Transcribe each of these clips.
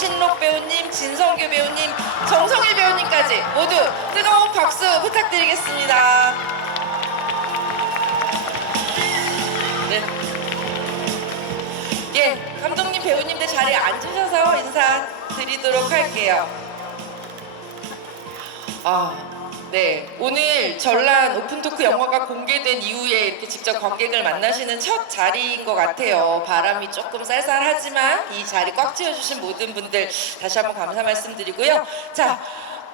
김신록 배우님, 진성규 배우님, 정성일 배우님까지 모두 뜨거운 박수 부탁드리겠습니다. 네. 예, 감독님, 배우님들 자리에 앉으셔서 인사드리도록 할게요. 네. 오늘 전란 오픈토크 영화가 공개된 이후에 이렇게 직접 관객을 만나시는 첫 자리인 것 같아요. 바람이 조금 쌀쌀하지만 이 자리 꽉 채워주신 모든 분들 다시 한번 감사 말씀드리고요. 자,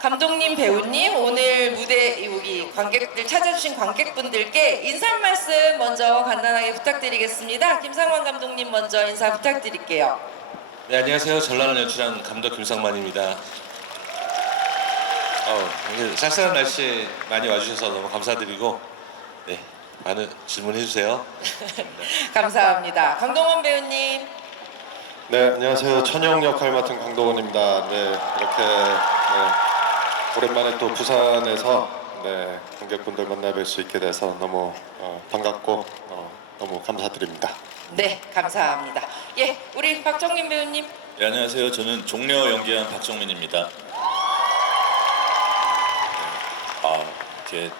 감독님, 배우님, 오늘 무대 여기 관객들 찾아주신 관객분들께 인사 한 말씀 먼저 간단하게 부탁드리겠습니다. 김상만 감독님 먼저 인사 부탁드릴게요. 네, 안녕하세요. 전란을 연출한 감독 김상만입니다. 쌀쌀한 날씨에 많이 와주셔서 너무 감사드리고, 네, 많은 질문해 주세요. 감사합니다. 강동원 배우님. 네, 안녕하세요. 천영 역할 맡은 강동원입니다. 네, 이렇게 오랜만에 또 부산에서 관객분들 만나 뵐 수 있게 돼서 너무 반갑고 너무 감사드립니다. 네, 감사합니다. 예, 우리 박정민 배우님. 네, 안녕하세요. 저는 종려 연기한 박정민입니다. 이렇게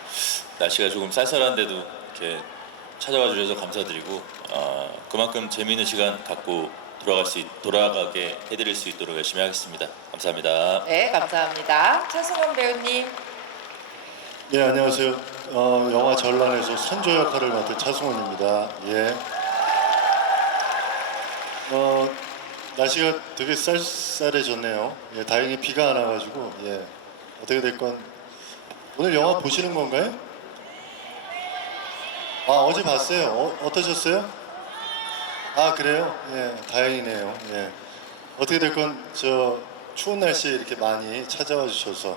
날씨가 조금 쌀쌀한데도 이렇게 찾아와 주셔서 감사드리고, 그만큼 재미있는 시간 갖고 돌아가게 해드릴 수 있도록 열심히 하겠습니다. 감사합니다. 네, 감사합니다. 차승원 배우님. 네, 안녕하세요. 영화 전란에서 선조 역할을 맡은 차승원입니다. 예. 날씨가 되게 쌀쌀해졌네요. 예, 다행히 비가 안 와가지고 어떻게 될 건 오늘 영화 보시는 건가요? 어제 봤어요. 어떠셨어요? 그래요? 예, 다행이네요. 예. 어떻게 될 건 추운 날씨에 이렇게 많이 찾아와 주셔서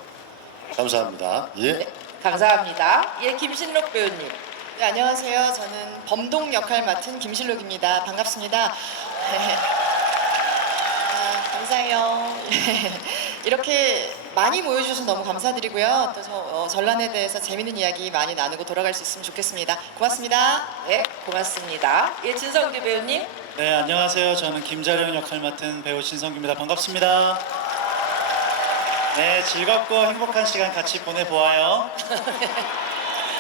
감사합니다. 예. 네, 감사합니다. 예, 김신록 배우님. 네, 안녕하세요. 저는 범동 역할 맡은 김실록입니다. 반갑습니다. 감사해요. 이렇게 많이 모여주셔서 너무 감사드리고요. 또 전란에 대해서 재밌는 이야기 많이 나누고 돌아갈 수 있으면 좋겠습니다. 고맙습니다. 네, 고맙습니다. 예, 진성규 배우님. 네, 안녕하세요. 저는 김자령 역할 맡은 배우 진성규입니다. 반갑습니다. 네, 즐겁고 행복한 시간 같이 보내보아요.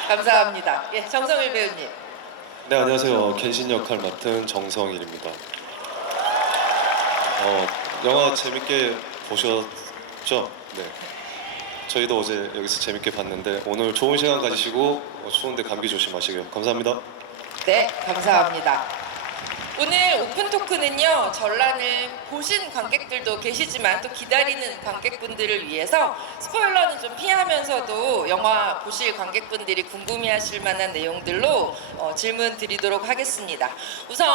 감사합니다. 예, 정성일 배우님. 네, 안녕하세요. 켄신 역할 맡은 정성일입니다. 영화 재밌게 보셨죠? 네. 저희도 어제 여기서 재밌게 봤는데 오늘 좋은 시간 가지시고 추운데 감기 조심하시고요. 감사합니다. 네, 감사합니다. 오늘 오픈토크는요, 전란을 보신 관객들도 계시지만 또 기다리는 관객분들을 위해서 스포일러는 좀 피하면서도 영화 보실 관객분들이 궁금해하실 만한 내용들로 질문 드리도록 하겠습니다. 우선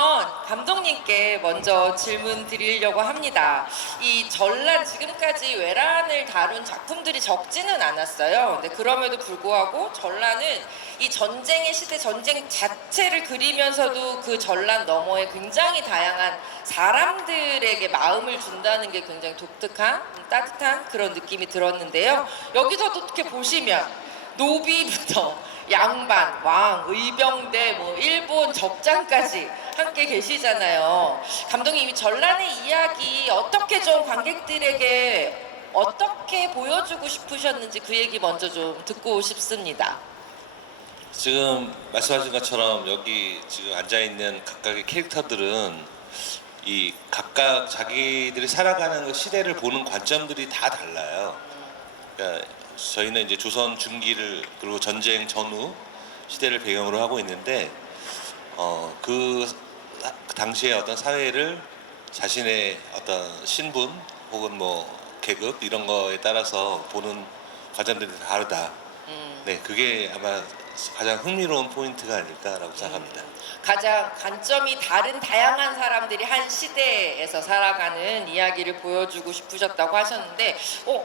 감독님께 먼저 질문 드리려고 합니다. 이 전란, 지금까지 외란을 다룬 작품들이 적지는 않았어요. 근데 그럼에도 불구하고 전란은 이 전쟁의 시대, 전쟁 자체를 그리면서도 그 전란 너머에 굉장히 다양한 사람들에게 마음을 준다는 게 굉장히 독특한, 따뜻한 그런 느낌이 들었는데요. 여기서도 어떻게 보시면 노비부터 양반, 왕, 의병대, 일본 적장까지 함께 계시잖아요. 감독님, 이 전란의 이야기 어떻게 좀 관객들에게 어떻게 보여주고 싶으셨는지 그 얘기 먼저 좀 듣고 싶습니다. 지금 말씀하신 것처럼 여기 지금 앉아있는 각각의 캐릭터들은 이 각각 자기들이 살아가는 그 시대를 보는 관점들이 다 달라요. 그러니까 저희는 이제 조선 중기를 그리고 전쟁 전후 시대를 배경으로 하고 있는데 그 당시의 어떤 사회를 자신의 어떤 신분 혹은 계급 이런 거에 따라서 보는 관점들이 다르다. 네, 그게 아마 가장 흥미로운 포인트가 아닐까라고 생각합니다. 가장 관점이 다른 다양한 사람들이 한 시대에서 살아가는 이야기를 보여주고 싶으셨다고 하셨는데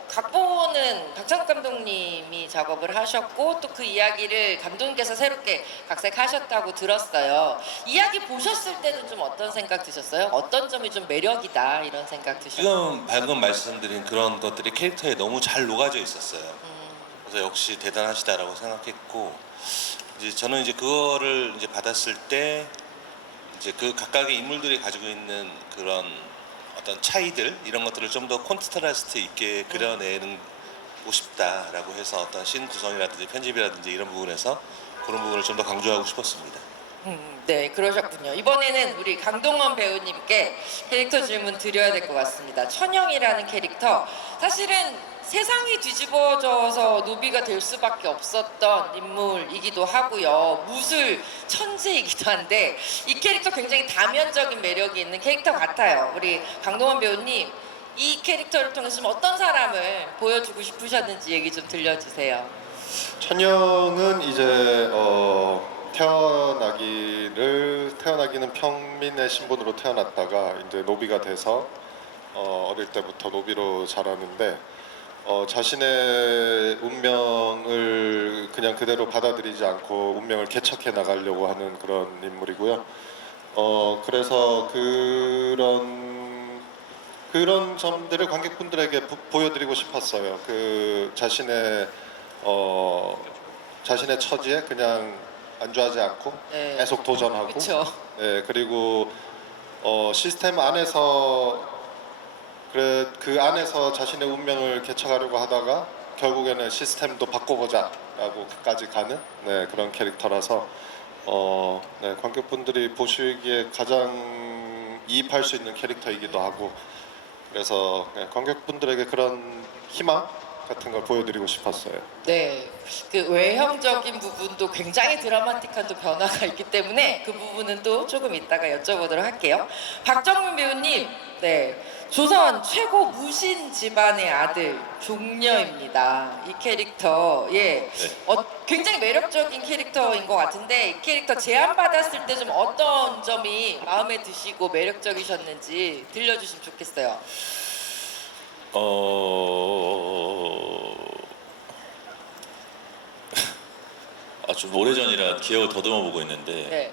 각본은 박찬욱 감독님이 작업을 하셨고 또 그 이야기를 감독님께서 새롭게 각색하셨다고 들었어요. 이야기 보셨을 때는 좀 어떤 생각 드셨어요? 어떤 점이 좀 매력이다 이런 생각 드셨어요? 지금 방금 말씀드린 그런 것들이 캐릭터에 너무 잘 녹아져 있었어요. 그래서 역시 대단하시다라고 생각했고, 이제 저는 이제 그거를 이제 받았을 때 이제 그 각각의 인물들이 가지고 있는 그런 어떤 차이들 이런 것들을 좀 더 콘트라스트 있게 그려내고 싶다라고 해서 어떤 씬 구성이라든지 편집이라든지 이런 부분에서 그런 부분을 좀 더 강조하고 싶었습니다. 네, 그러셨군요. 이번에는 우리 강동원 배우님께 캐릭터 질문 드려야 될 것 같습니다. 천영이라는 캐릭터, 사실은 세상이 뒤집어져서 노비가 될 수밖에 없었던 인물이기도 하고요. 무술 천재이기도 한데 이 캐릭터 굉장히 다면적인 매력이 있는 캐릭터 같아요. 우리 강동원 배우님, 이 캐릭터를 통해서 좀 어떤 사람을 보여주고 싶으셨는지 얘기 좀 들려주세요. 천영은 이제 태어나기는 평민의 신분으로 태어났다가 이제 노비가 돼서 어릴 때부터 노비로 자라는데 자신의 운명을 그냥 그대로 받아들이지 않고 운명을 개척해 나가려고 하는 그런 인물이고요. 그래서 그런 점들을 관객분들에게 보여드리고 싶었어요. 그 자신의 처지에 그냥 안주하지 않고 네. 계속 도전하고, 그쵸. 네, 그리고 시스템 안에서 그 안에서 자신의 운명을 개척하려고 하다가 결국에는 시스템도 바꿔보자라고까지 가는 네, 그런 캐릭터라서 네, 관객분들이 보시기에 가장 이입할 수 있는 캐릭터이기도 하고 그래서 네, 관객분들에게 그런 희망 같은 걸 보여드리고 싶었어요. 네, 그 외형적인 부분도 굉장히 드라마틱한 또 변화가 있기 때문에 그 부분은 또 조금 이따가 여쭤보도록 할게요. 박정민 배우님, 네, 조선 최고 무신 집안의 아들 종려입니다. 이 캐릭터, 예, 굉장히 매력적인 캐릭터인 것 같은데 이 캐릭터 제안 받았을 때 좀 어떤 점이 마음에 드시고 매력적이셨는지 들려주시면 좋겠어요. 좀 오래전이라 기억을 더듬어 보고 있는데 네,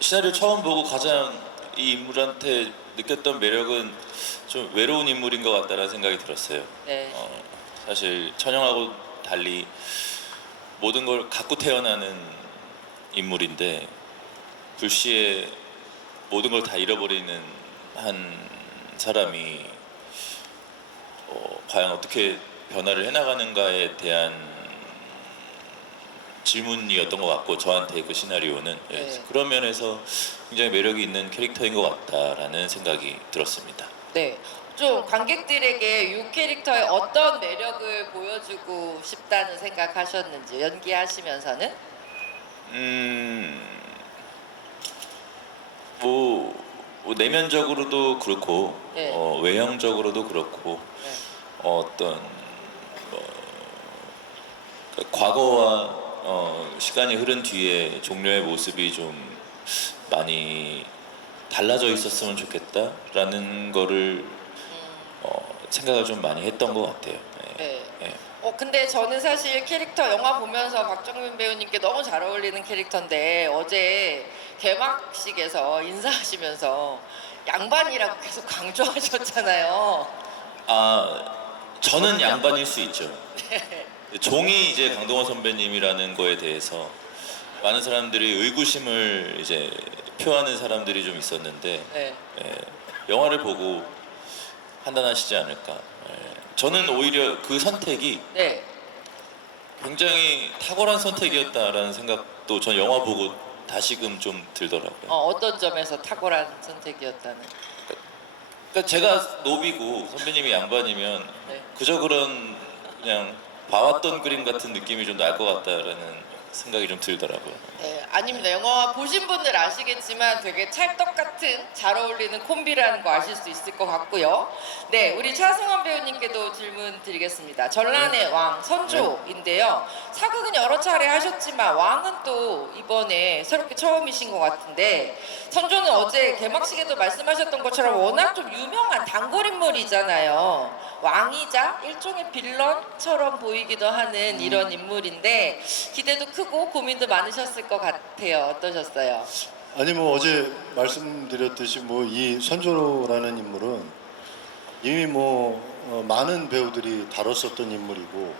시나리오 처음 보고 가장 이 인물한테 느꼈던 매력은 좀 외로운 인물인 것 같다라는 생각이 들었어요. 네, 사실 천영하고 달리 모든 걸 갖고 태어나는 인물인데 불시에 모든 걸 다 잃어버리는 한 사람이 과연 어떻게 변화를 해나가는가에 대한 질문이었던 것 같고 저한테 그 시나리오는 예, 네. 그런 면에서 굉장히 매력이 있는 캐릭터인 것 같다라는 생각이 들었습니다. 네. 좀 관객들에게 이 캐릭터의 어떤 매력을 보여주고 싶다는 생각하셨는지 연기하시면서는? 뭐 내면적으로도 그렇고 네. 외형적으로도 그렇고 네. 어떤 과거와 시간이 흐른 뒤에 종려의 모습이 좀 많이 달라져 있었으면 좋겠다라는 거를 생각을 좀 많이 했던 것 같아요. 네. 예. 근데 저는 사실 캐릭터 영화 보면서 박정민 배우님께 너무 잘 어울리는 캐릭터인데 어제 개막식에서 인사하시면서 양반이라고 계속 강조하셨잖아요. 저는 양반일 수 있죠. 종이 이제 강동원 선배님이라는 거에 대해서 많은 사람들이 의구심을 이제 표하는 사람들이 좀 있었는데 네. 영화를 보고 판단하시지 않을까. 저는 오히려 그 선택이 네. 굉장히 탁월한 선택이었다라는 생각도 전 영화 보고 다시금 좀 들더라고요. 어떤 점에서 탁월한 선택이었다는? 그러니까 제가 노비고 선배님이 양반이면 네. 그저 그냥 봐왔던 그림 같은 느낌이 좀 날 것 같다라는 생각이 좀 들더라고요. 네, 아닙니다. 영화 보신 분들 아시겠지만 되게 찰떡 같은 잘 어울리는 콤비라는 거 아실 수 있을 것 같고요. 네, 우리 차승원 배우님께도 질문 드리겠습니다. 전란의 왕 선조인데요. 사극은 여러 차례 하셨지만 왕은 또 이번에 새롭게 처음이신 것 같은데 선조는 어제 개막식에도 말씀하셨던 것처럼 워낙 좀 유명한 단골 인물이잖아요. 왕이자 일종의 빌런처럼 보이기도 하는 이런 인물인데 기대도 크고 고민도 많으셨을 것 같아요. 어떠셨어요? 아니 뭐 어제 말씀드렸듯이 뭐 이 선조라는 인물은 이미 뭐 많은 배우들이 다뤘었던 인물이고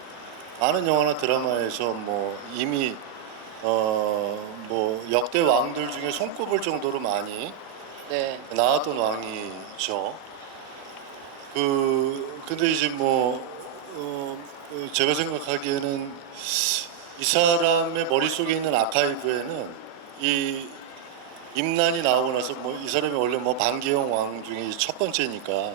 많은 영화나 드라마에서 뭐 이미 뭐 역대 왕들 중에 손꼽을 정도로 많이 네. 나왔던 왕이죠. 근데 이제 제가 생각하기에는 이 사람의 머릿속에 있는 아카이브에는 이 임난이 나오고 나서 이 사람이 원래 반기영 왕 중에 첫 번째니까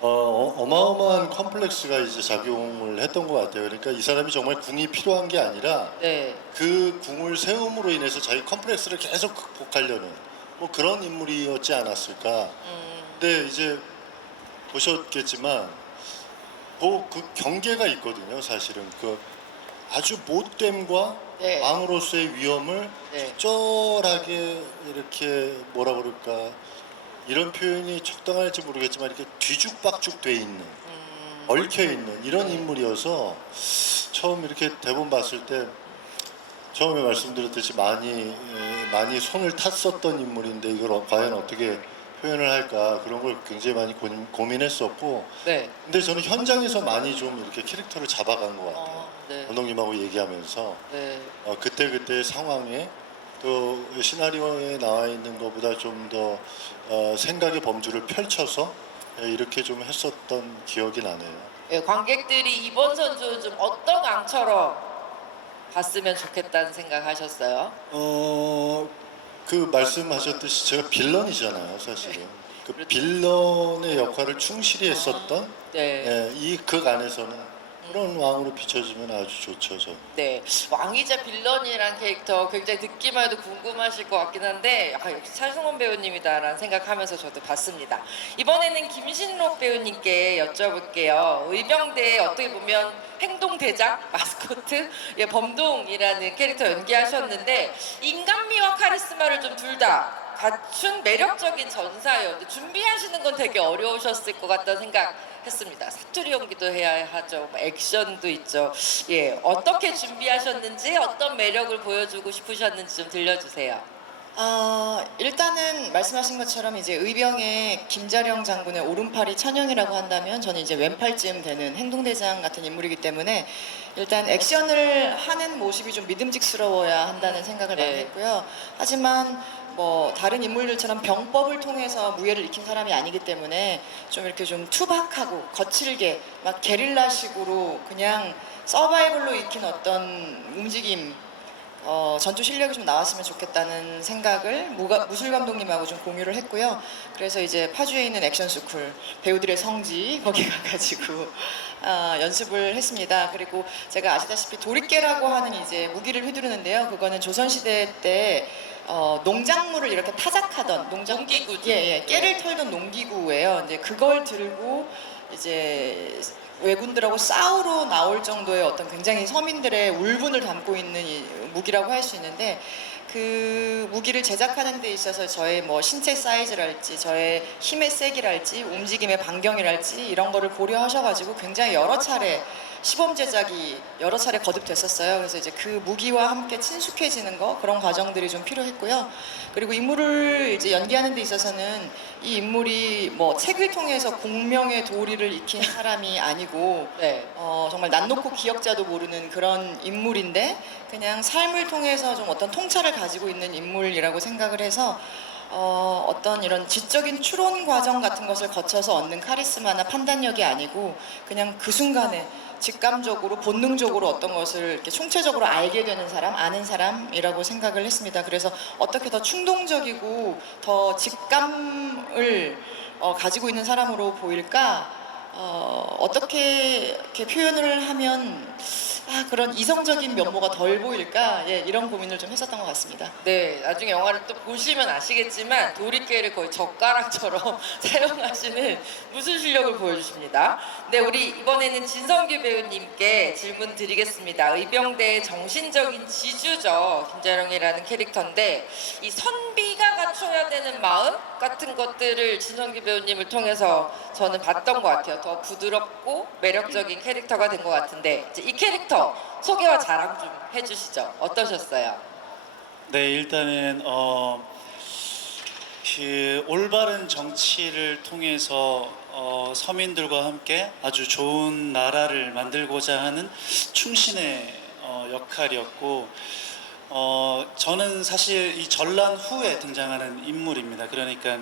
어마어마한 컴플렉스가 이제 작용을 했던 것 같아요. 그러니까 이 사람이 정말 궁이 필요한 게 아니라 네. 그 궁을 세움으로 인해서 자기 컴플렉스를 계속 극복하려는 그런 인물이었지 않았을까. 근데 이제 보셨겠지만 그 경계가 있거든요. 사실은 그 아주 못됨과 네. 왕으로서의 위험을 네. 적절하게 이렇게 뭐라 그럴까, 이런 표현이 적당할지 모르겠지만 이렇게 뒤죽박죽 돼 있는, 얽혀 있는 이런 인물이어서 처음 이렇게 대본 봤을 때 처음에 말씀드렸듯이 많이 손을 탔었던 인물인데 이걸 과연 어떻게 표현을 할까, 그런 걸 굉장히 많이 고민했었고, 네. 근데 저는 현장에서 많이 좀 이렇게 캐릭터를 잡아간 것 같아요. 네. 감독님하고 얘기하면서 네. 그때그때 상황에 또 시나리오에 나와 있는 것보다 좀 더 생각의 범주를 펼쳐서 이렇게 좀 했었던 기억이 나네요. 예, 관객들이 이번 선수 좀 어떤 왕처럼 봤으면 좋겠다는 생각하셨어요? 그 말씀하셨듯이 제가 빌런이잖아요, 사실은. 그 빌런의 역할을 충실히 했었던 네. 이 극 안에서는 그런 왕으로 비춰지면 아주 좋죠, 저. 네. 왕이자 빌런이란 캐릭터 굉장히 듣기만 해도 궁금하실 것 같긴 한데 역시 차승원 배우님이다라는 생각하면서 저도 봤습니다. 이번에는 김신록 배우님께 여쭤볼게요. 의병대에 어떻게 보면 행동대장, 마스코트, 범동이라는 캐릭터 연기하셨는데 인간미와 카리스마를 좀 둘 다 갖춘 매력적인 전사였는데 준비하시는 건 되게 어려우셨을 것 같다는 생각했습니다. 사투리 연기도 해야 하죠. 액션도 있죠. 예, 어떻게 준비하셨는지, 어떤 매력을 보여주고 싶으셨는지 좀 들려주세요. 일단은 말씀하신 것처럼 이제 의병의 김자령 장군의 오른팔이 찬영이라고 한다면 저는 이제 왼팔쯤 되는 행동대장 같은 인물이기 때문에 일단 액션을 하는 모습이 좀 믿음직스러워야 한다는 생각을 많이 네. 했고요. 하지만 다른 인물들처럼 병법을 통해서 무예를 익힌 사람이 아니기 때문에 좀 이렇게 좀 투박하고 거칠게 막 게릴라식으로 그냥 서바이벌로 익힌 어떤 움직임, 전투 실력이 좀 나왔으면 좋겠다는 생각을 무술 감독님하고 좀 공유를 했고요. 그래서 이제 파주에 있는 액션 스쿨 배우들의 성지 거기 가가지고 연습을 했습니다. 그리고 제가 아시다시피 도리깨라고 하는 이제 무기를 휘두르는데요. 그거는 조선시대 때 농작물을 이렇게 타작하던 농기구죠. 예, 깨를 털던 농기구예요. 이제 그걸 들고 이제 왜군들하고 싸우러 나올 정도의 어떤 굉장히 서민들의 울분을 담고 있는 이 무기라고 할 수 있는데, 그 무기를 제작하는 데 있어서 저의 신체 사이즈랄지 저의 힘의 세기랄지 움직임의 반경이랄지 이런 거를 고려하셔가지고 굉장히 여러 차례 시범 제작이 여러 차례 거듭됐었어요. 그래서 이제 그 무기와 함께 친숙해지는 거, 그런 과정들이 좀 필요했고요. 그리고 인물을 이제 연기하는 데 있어서는 이 인물이 책을 통해서 공명의 도리를 익힌 사람이 아니고 네. 정말 난 놓고 기억자도 모르는 그런 인물인데 그냥 삶을 통해서 좀 어떤 통찰을 가지고 있는 인물이라고 생각을 해서 어떤 이런 지적인 추론 과정 같은 것을 거쳐서 얻는 카리스마나 판단력이 아니고 그냥 그 순간에 직감적으로 본능적으로 어떤 것을 이렇게 총체적으로 알게 되는 사람, 아는 사람이라고 생각을 했습니다. 그래서 어떻게 더 충동적이고 더 직감을 가지고 있는 사람으로 보일까? 어떻게 이렇게 표현을 하면 그런 이성적인 면모가 덜 보일까? 예, 이런 고민을 좀 했었던 것 같습니다. 네, 나중에 영화를 또 보시면 아시겠지만 도리깨를 거의 젓가락처럼 사용하시는 무술 실력을 보여주십니다. 네, 우리 이번에는 진성규 배우님께 질문 드리겠습니다. 의병대의 정신적인 지주죠, 김자령이라는 캐릭터인데 이 선비가 갖춰야 되는 마음 같은 것들을 진성규 배우님을 통해서 저는 봤던 것 같아요. 더 부드럽고 매력적인 캐릭터가 된 것 같은데 이제 이 캐릭터 소개와 자랑 좀 해주시죠. 어떠셨어요? 네, 일단은 그 올바른 정치를 통해서 서민들과 함께 아주 좋은 나라를 만들고자 하는 충신의 역할이었고, 저는 사실 이 전란 후에 등장하는 인물입니다. 그러니까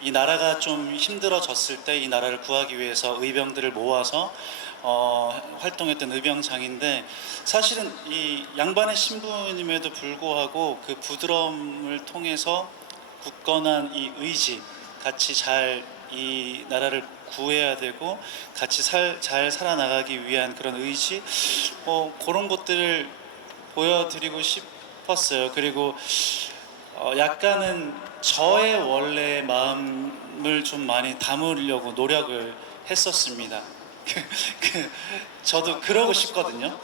이 나라가 좀 힘들어졌을 때 이 나라를 구하기 위해서 의병들을 모아서 활동했던 의병장인데, 사실은 이 양반의 신분임에도 불구하고 그 부드러움을 통해서 굳건한 이 의지, 같이 잘 이 나라를 구해야 되고 같이 잘 살아나가기 위한 그런 의지, 그런 것들을 보여드리고 싶었어요. 그리고 약간은 저의 원래 마음을 좀 많이 담으려고 노력을 했었습니다. 저도 그러고 싶거든요.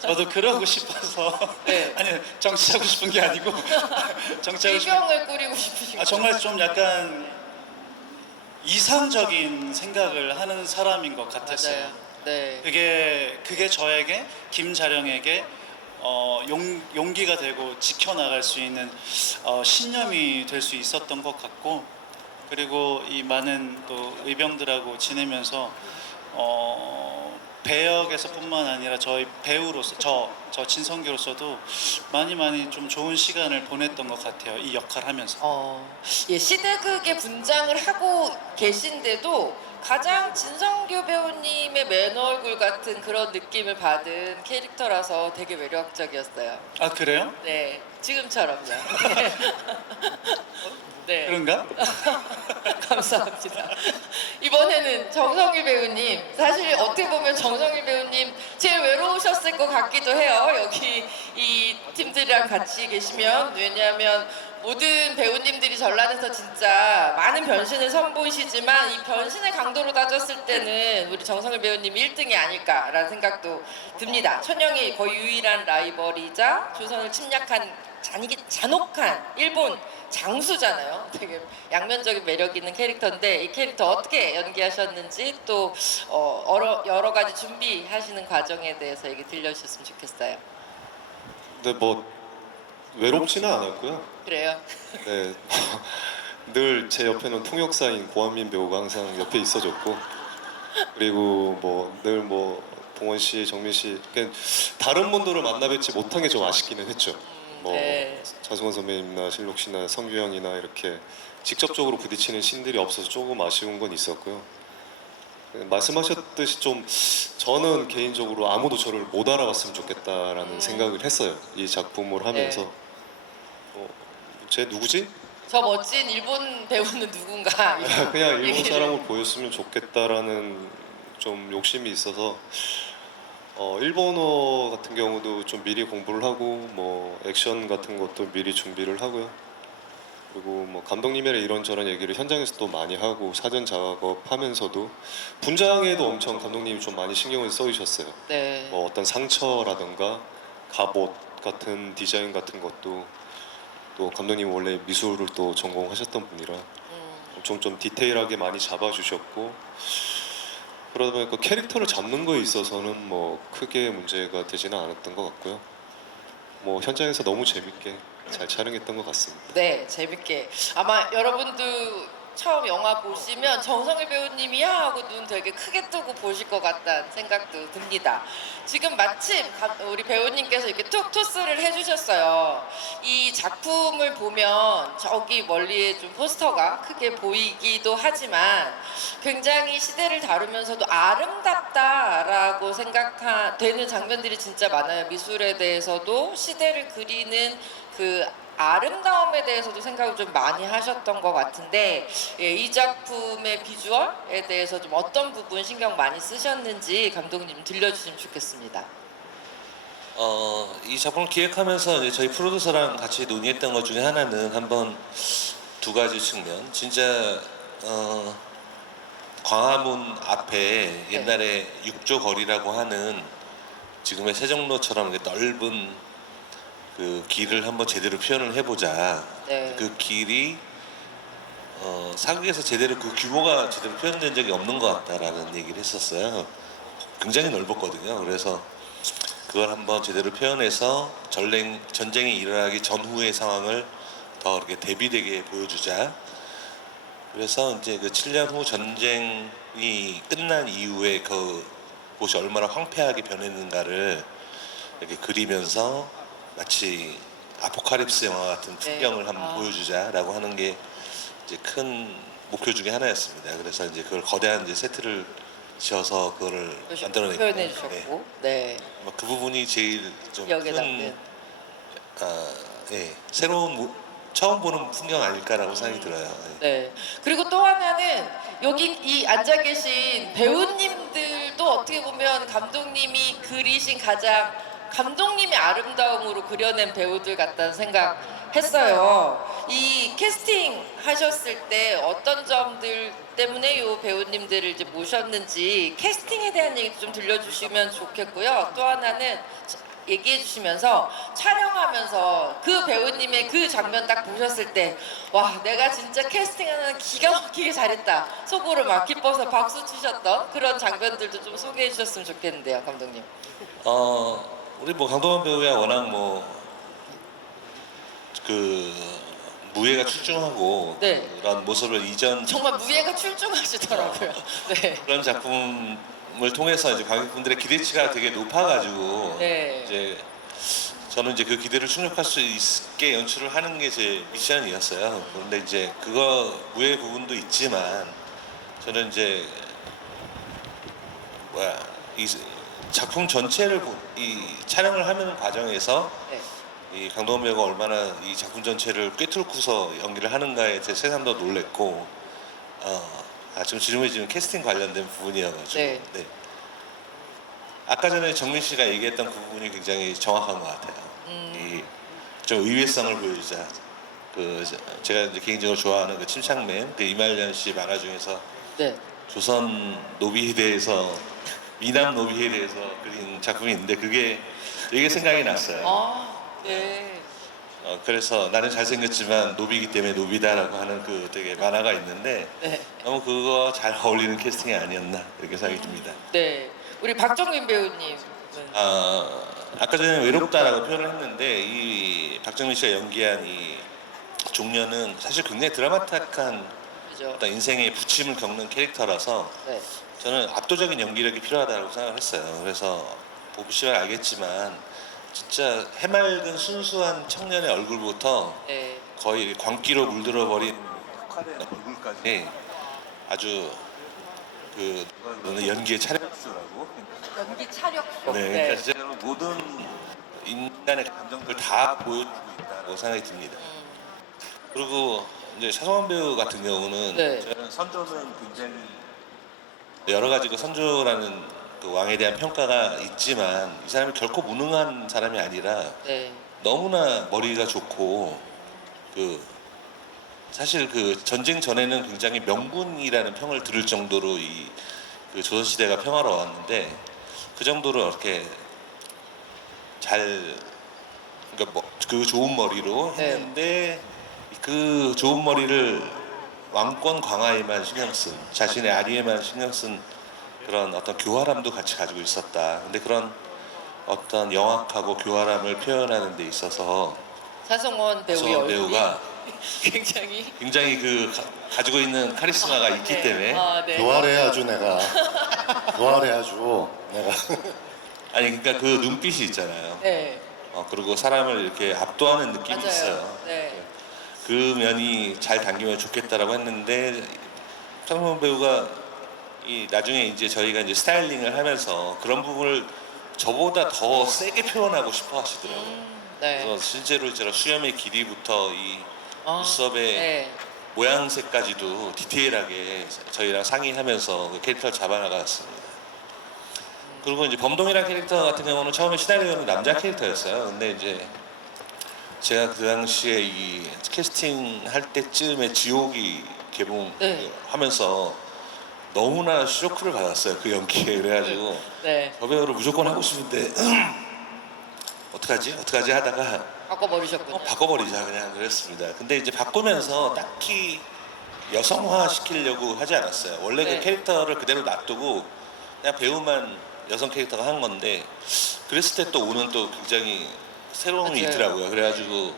저도 그러고 싶어서 네. 아니, 정치하고 싶은 게 아니고 정치하고 싶은 일병을 꾸리고 싶으신 정말 좀 약간 이상적인 생각을 하는 사람인 것 같았어요. 맞아요. 네. 그게 저에게, 김자령에게 용기가 되고 지켜나갈 수 있는 신념이 될 수 있었던 것 같고, 그리고 이 많은 또 의병들하고 지내면서 배역에서뿐만 아니라 저희 배우로서 저 진성규로서도 많이 좀 좋은 시간을 보냈던 것 같아요. 이 역할 하면서. 예, 시대극의 분장을 하고 계신데도 가장 진성규 배우님의 맨 얼굴 같은 그런 느낌을 받은 캐릭터라서 되게 매력적이었어요. 아, 그래요? 네, 지금처럼요. 네. 그런가? 감사합니다. 이번에는 정성일 배우님, 사실 어떻게 보면 정성일 배우님 제일 외로우셨을 것 같기도 해요. 여기 이 팀들이랑 같이 계시면. 왜냐하면 모든 배우님들이 전란에서 진짜 많은 변신을 선보이시지만 이 변신의 강도로 따졌을 때는 우리 정성일 배우님이 1등이 아닐까라는 생각도 듭니다. 천영이 거의 유일한 라이벌이자 조선을 침략한 잔혹한 일본 장수잖아요. 되게 양면적인 매력 있는 캐릭터인데 이 캐릭터 어떻게 연기하셨는지 또 여러 가지 준비하시는 과정에 대해서 얘기 들려주셨으면 좋겠어요. 근데 뭐 외롭지는 않았고요. 그래요? 네, 늘 제 옆에는 통역사인 고한민 배우가 항상 옆에 있어줬고, 그리고 늘 봉원 씨, 정민 씨, 그러니까 다른 분들을 만나 뵙지 못한 게 좀 아쉽기는 했죠. 네. 차승원 선배님이나 실록 씨나 성규 형이나 이렇게 직접적으로 부딪히는 신들이 없어서 조금 아쉬운 건 있었고요. 말씀하셨듯이 좀 저는 개인적으로 아무도 저를 못 알아봤으면 좋겠다라는 생각을 했어요. 이 작품을 하면서. 쟤 누구지? 저 멋진 일본 배우는 누군가 이런 그냥 일본 얘기를. 사람을 보였으면 좋겠다라는 좀 욕심이 있어서 일본어 같은 경우도 좀 미리 공부를 하고 액션 같은 것도 미리 준비를 하고요. 그리고 감독님이랑 이런저런 얘기를 현장에서 또 많이 하고 사전 작업하면서도 분장에도 엄청 감독님이 좀 많이 신경을 써주셨어요. 네. 어떤 상처라든가 갑옷 같은 디자인 같은 것도 또 감독님 원래 미술을 또 전공하셨던 분이라 엄청 좀 디테일하게 많이 잡아주셨고, 그러다 보니까 캐릭터를 잡는 거에 있어서는 크게 문제가 되지는 않았던 것 같고요. 현장에서 너무 재밌게 잘 촬영했던 것 같습니다. 네, 재밌게. 아마 여러분도 처음 영화 보시면 정성일 배우님이야 하고 눈 되게 크게 뜨고 보실 것 같다는 생각도 듭니다. 지금 마침 우리 배우님께서 이렇게 툭 토스를 해주셨어요. 이 작품을 보면 저기 멀리에 좀 포스터가 크게 보이기도 하지만 굉장히 시대를 다루면서도 아름답다라고 생각되는 장면들이 진짜 많아요. 미술에 대해서도 시대를 그리는 그 아름다움에 대해서도 생각을 좀 많이 하셨던 것 같은데, 이 작품의 비주얼에 대해서 좀 어떤 부분 신경 많이 쓰셨는지 감독님 들려주시면 좋겠습니다. 이 작품을 기획하면서 이제 저희 프로듀서랑 같이 논의했던 것 중에 하나는 한번 두 가지 측면. 진짜 광화문 앞에 옛날에 육조 거리라고 하는 지금의 세종로처럼 이렇게 넓은 그 길을 한번 제대로 표현을 해보자. 네. 그 길이 사극에서 제대로 그 규모가 제대로 표현된 적이 없는 것 같다라는 얘기를 했었어요. 굉장히 넓었거든요. 그래서 그걸 한번 제대로 표현해서 전쟁이 일어나기 전후의 상황을 더 이렇게 대비되게 보여주자. 그래서 이제 그 7년 후 전쟁이 끝난 이후에 그곳이 얼마나 황폐하게 변했는가를 이렇게 그리면서 마치 아포칼립스 영화 같은 풍경을 한번 보여주자라고 하는 게 이제 큰 목표 중에 하나였습니다. 그래서 이제 그걸 거대한 이제 세트를 지어서 그거를 만들어냈고 표현해 주셨고, 네. 그 부분이 제일 좀 기억에 큰 남는. 새로운 처음 보는 풍경 아닐까라고 생각이 들어요. 네. 그리고 또 하나는 여기 이 앉아 계신 배우님들도 어떻게 보면 감독님이 그리신 가장 감독님의 아름다움으로 그려낸 배우들 같다는 생각했어요. 이 캐스팅 하셨을 때 어떤 점들 때문에 이 배우님들을 이제 모셨는지 캐스팅에 대한 얘기 좀 들려주시면 좋겠고요. 또 하나는 얘기해 주시면서 촬영하면서 그 배우님의 그 장면 딱 보셨을 때 와 내가 진짜 캐스팅하는 기가 막히게 잘했다 속으로 막 기뻐서 박수 치셨던 그런 장면들도 좀 소개해 주셨으면 좋겠는데요, 감독님. 우리 뭐 강동원 배우야 워낙 뭐 그 무예가 출중하고 네. 그런 모습을 이전 정말 무예가 출중하시더라고요. 네. 그런 작품을 통해서 이제 관객분들의 기대치가 되게 높아가지고 네. 이제 저는 이제 그 기대를 충족할 수 있게 연출을 하는 게 제 미션이었어요. 그런데 이제 그거 무예 부분도 있지만 저는 이제 이 작품 전체를 이 촬영을 하는 과정에서 네. 이 강동원 배우가 얼마나 이 작품 전체를 꿰뚫고서 연기를 하는가에 제 새삼 더 놀랬고 지금 캐스팅 관련된 부분이어가지고 네. 네. 아까 전에 정민 씨가 얘기했던 그 부분이 굉장히 정확한 것 같아요. 이 좀 의외성을 보여주자. 제가 이제 개인적으로 좋아하는 그 침착맨 그 이말년 씨 만화 중에서 네. 조선 노비에 대해서 미남 노비에 대해서 그린 작품이 있는데 그게 되게 생각이 났어요. 네. 그래서 나는 잘생겼지만 노비이기 때문에 노비다라고 하는 그 되게 만화가 있는데 네. 너무 그거 잘 어울리는 캐스팅이 아니었나 이렇게 생각이 듭니다. 네. 우리 박정민 배우님. 아까 전에 외롭다라고 표현을 했는데 이 박정민 씨가 연기한 이 종려는 사실 굉장히 드라마틱한 그죠? 어떤 인생의 부침을 겪는 캐릭터라서 네. 저는 압도적인 연기력이 필요하다고 생각을 했어요. 그래서 보시면 알겠지만 진짜 해맑은 순수한 청년의 얼굴부터 네. 거의 광기로 물들어 버린 얼굴까지 아주 그 연기의 차력수라고. 연기 차력도. 네, 그러니까 진짜 모든 인간의 감정들 다 보여주고 있다고 생각이 듭니다. 그리고 이제 차성원 배우 같은 경우는 네. 저는 선조는 굉장히 여러 가지 그 선조라는 그 왕에 대한 평가가 있지만 이 사람이 결코 무능한 사람이 아니라 네. 너무나 머리가 좋고 사실 그 전쟁 전에는 굉장히 명군이라는 평을 들을 정도로 그 조선 시대가 평화로웠는데 그 정도로 이렇게 그러니까 그 좋은 머리로 네. 했는데 그 좋은 머리를 왕권 강화에만 신경 쓴 자신의 아리에만 신경 쓴 그런 어떤 교활함도 같이 가지고 있었다. 근데 그런 어떤 영악하고 교활함을 표현하는 데 있어서 차성원 배우의 차성원 얼굴이 배우가 굉장히 가지고 있는 카리스마가 있기 네. 때문에 네. 교활해 아주 내가. 교활해 아주 내가. 아니 그러니까 그 눈빛이 있잖아요. 네. 그리고 사람을 이렇게 압도하는 느낌이 맞아요. 있어요. 네. 그 면이 잘 당기면 좋겠다라고 했는데 차성원 배우가 나중에 이제 저희가 이제 스타일링을 하면서 그런 부분을 저보다 더 세게 표현하고 싶어 하시더라고요. 네. 그래서 실제로 제가 수염의 길이부터 이 눈썹의 네. 모양새까지도 디테일하게 저희랑 상의하면서 그 캐릭터를 잡아나갔습니다. 그리고 이제 범동이라는 캐릭터 같은 경우는 처음에 시나리오는 남자 캐릭터였어요. 근데 이제 제가 그 당시에 이 캐스팅 할 때쯤에 지옥이 개봉하면서 너무나 쇼크를 받았어요. 그 연기에. 그래가지고 네. 저 배우를 무조건 하고 싶은데 어떡하지 하다가 바꿔버리셨군요. 바꿔버리자 그냥 그랬습니다. 근데 이제 바꾸면서 딱히 여성화 시키려고 하지 않았어요. 원래 네. 그 캐릭터를 그대로 놔두고 그냥 배우만 여성 캐릭터가 한 건데 그랬을 때 또 오는 또 굉장히 새로움이 맞아요. 있더라고요. 그래가지고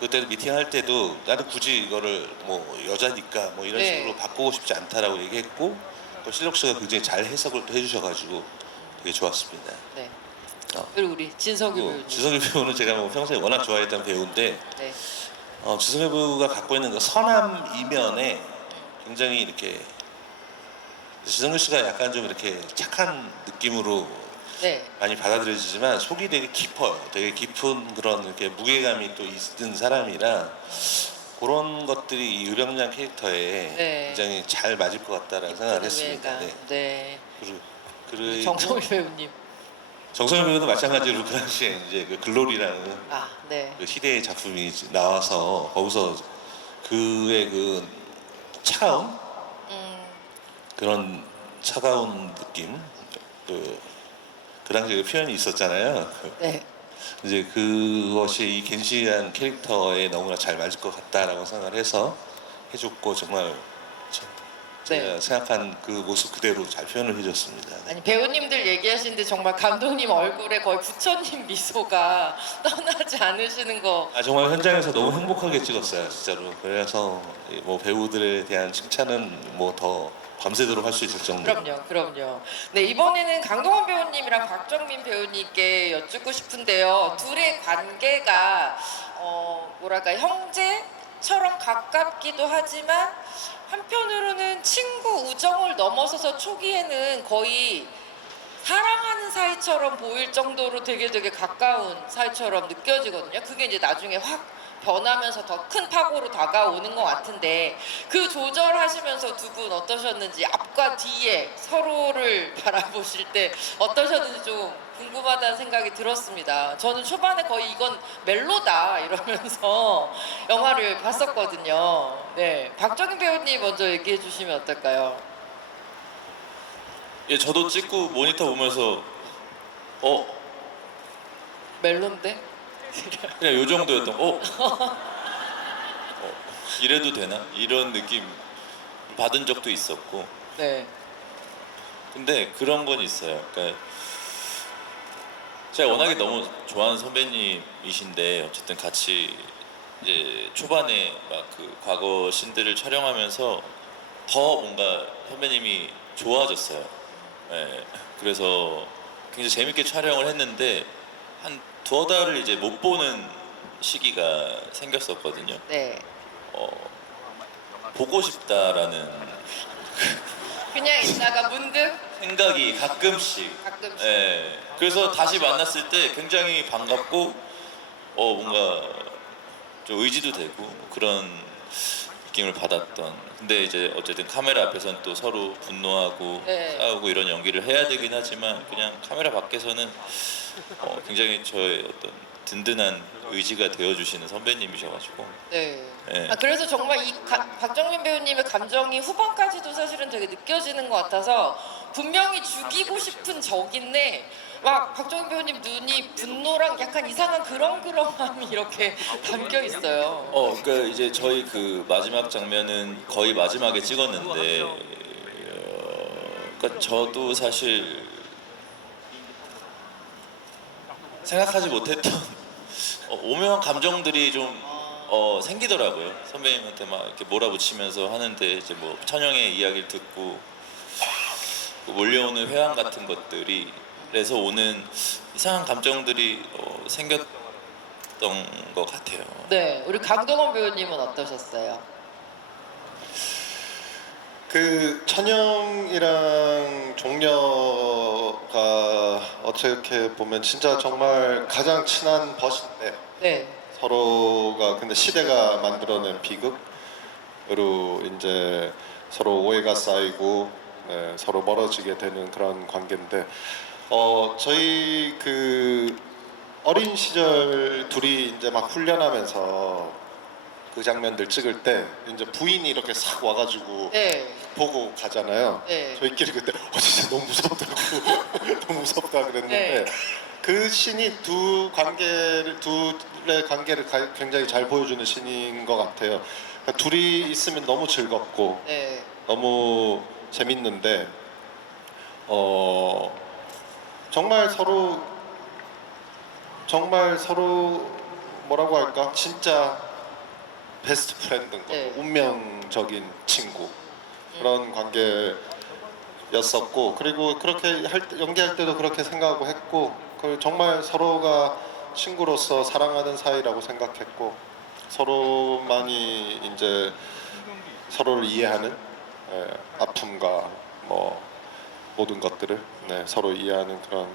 그때 미팅할 때도 나는 굳이 이거를 뭐 여자니까 뭐 이런 네. 식으로 바꾸고 싶지 않다라고 얘기했고 또 실록 씨가 굉장히 잘 해석을 또 해주셔가지고 되게 좋았습니다. 네. 그리고 우리 진석이 그리고 배우님. 지석이 배우는 제가 뭐 평소에 워낙 좋아했던 배우인데 네. 지석이 배우가 갖고 있는 그 선함 이면에 굉장히 이렇게 지석이 씨가 약간 좀 이렇게 착한 느낌으로 네. 많이 받아들여지지만 속이 되게 깊어요. 되게 깊은 그런 이렇게 무게감이 또 있는 사람이라 그런 것들이 이 의병장 캐릭터에 네. 굉장히 잘 맞을 것 같다라는 생각을 했습니다. 의외가. 네. 네. 그리고 정성일 배우님. 정성일 배우도 마찬가지로 그 당시에 이제 그 글로리라는 아, 네. 그 희대의 작품이 나와서 거기서 그의 그 차가운 그런 차가운 느낌 그 당시에 그 표현이 있었잖아요. 네. 이제 그것이 이 겐시한 캐릭터에 너무나 잘 맞을 것 같다라고 생각을 해서 해줬고 정말 제가 네. 생각한 그 모습 그대로 잘 표현을 해줬습니다. 네. 아니 배우님들 얘기하시는데 정말 감독님 얼굴에 거의 부처님 미소가 떠나지 않으시는 거. 정말 현장에서 너무 행복하게 찍었어요, 진짜로. 그래서 뭐 배우들에 대한 칭찬은 뭐 더 밤새도록 할 수 있을 정도로. 그럼요. 네, 이번에는 강동원 배우님이랑 박정민 배우님께 여쭙고 싶은데요. 둘의 관계가 뭐랄까 형제처럼 가깝기도 하지만 한편으로는 친구 우정을 넘어서서 초기에는 거의 사랑하는 사이처럼 보일 정도로 되게 가까운 사이처럼 느껴지거든요. 그게 이제 나중에 확 변하면서 더 큰 파고로 다가오는 것 같은데 그 조절하시면서 두 분 어떠셨는지 앞과 뒤에 서로를 바라보실 때 어떠셨는지 좀 궁금하다는 생각이 들었습니다. 저는 초반에 거의 이건 멜로다 이러면서 영화를 봤었거든요. 네, 박정인 배우님 먼저 얘기해 주시면 어떨까요? 예, 저도 찍고 모니터 보면서 멜로인데? 그냥 요 정도였던 이래도 되나? 이런 느낌 받은 적도 있었고 네. 근데 그런 건 있어요. 그러니까 제가 워낙에 너무 좋아하는 선배님이신데 어쨌든 같이 이제 초반에 막 그 과거 신들을 촬영하면서 더 뭔가 선배님이 좋아졌어요. 예, 그래서 굉장히 재밌게 촬영을 했는데 한 두어 달을 이제 못 보는 시기가 생겼었거든요. 네. 보고 싶다라는 그냥 있다가 문득 생각이 가끔씩. 예. 그래서 다시 만났을 때 굉장히 반갑고 뭔가 좀 의지도 되고 그런 느낌을 받았던. 근데 이제 어쨌든 카메라 앞에서는 또 서로 분노하고 네. 싸우고 이런 연기를 해야 되긴 하지만 그냥 카메라 밖에서는 굉장히 저의 어떤 든든한 의지가 되어주시는 선배님이셔가지고. 네. 네. 그래서 정말 이 박정민 배우님의 감정이 후반까지도 사실은 되게 느껴지는 것 같아서 분명히 죽이고 싶은 적인데 막 박정민 배우님 눈이 분노랑 약간 이상한 그렁그렁함이 이렇게 담겨 있어요. 그러니까 이제 저희 그 마지막 장면은 거의 마지막에 찍었는데, 그러니까 저도 사실 생각하지 못했던 오묘한 감정들이 좀 생기더라고요. 선배님한테 막 이렇게 몰아붙이면서 하는데 이제 뭐 천영의 이야기를 듣고 몰려오는 회한 같은 것들이 그래서 오는 이상한 감정들이 생겼던 것 같아요. 네, 우리 강동원 배우님은 어떠셨어요? 그 천영이랑 종려가 어떻게 보면 진짜 정말 가장 친한 벗인데 네, 서로가 근데 시대가 만들어낸 비극으로 이제 서로 오해가 쌓이고 서로 멀어지게 되는 그런 관계인데 저희 그 어린 시절 둘이 이제 막 훈련하면서 그 장면들 찍을 때 이제 부인이 이렇게 싹 와가지고 네, 보고 가잖아요. 네. 저희끼리 그때 진짜 너무 무섭다고 너무 무섭다 그랬는데 네. 그 씬이 둘의 관계를 굉장히 잘 보여주는 씬인 것 같아요. 그러니까 둘이 있으면 너무 즐겁고 네, 너무 재밌는데 정말 서로 뭐라고 할까 진짜 베스트 프렌드인 거죠. 네. 운명적인 친구 그런 관계였었고 그리고 그렇게 연기할 때도 그렇게 생각하고 했고 그 정말 서로가 친구로서 사랑하는 사이라고 생각했고 서로만이 이제 서로를 이해하는 아픔과 뭐 모든 것들을 서로 이해하는 그런